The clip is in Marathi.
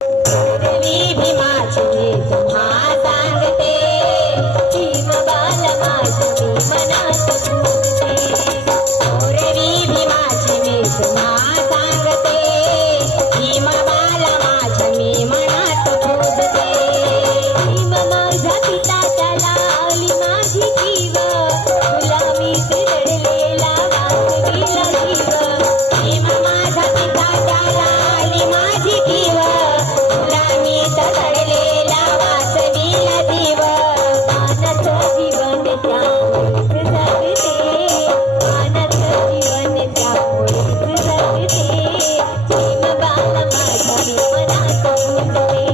थोरवी भीमाची तुम्हा सांगते, भीम बाल माझी मनात फुलते. थोरवी भीमाची मी तुम्हा सांगते, भीम बाल माझी मनात फुलते. भीम माझा पिता त्याला आली माझी जीव, गुलामीत रडलेला वाचविला जीव. भीम माझा पिता त्याला आली माझी जीव, गुलामीत रडलेला वाचविला जीव. मानस जीवन त्यामुळेच जगते, मानस जीवन त्यामुळेच जगते. भीम बाल माझी मनात फुलते.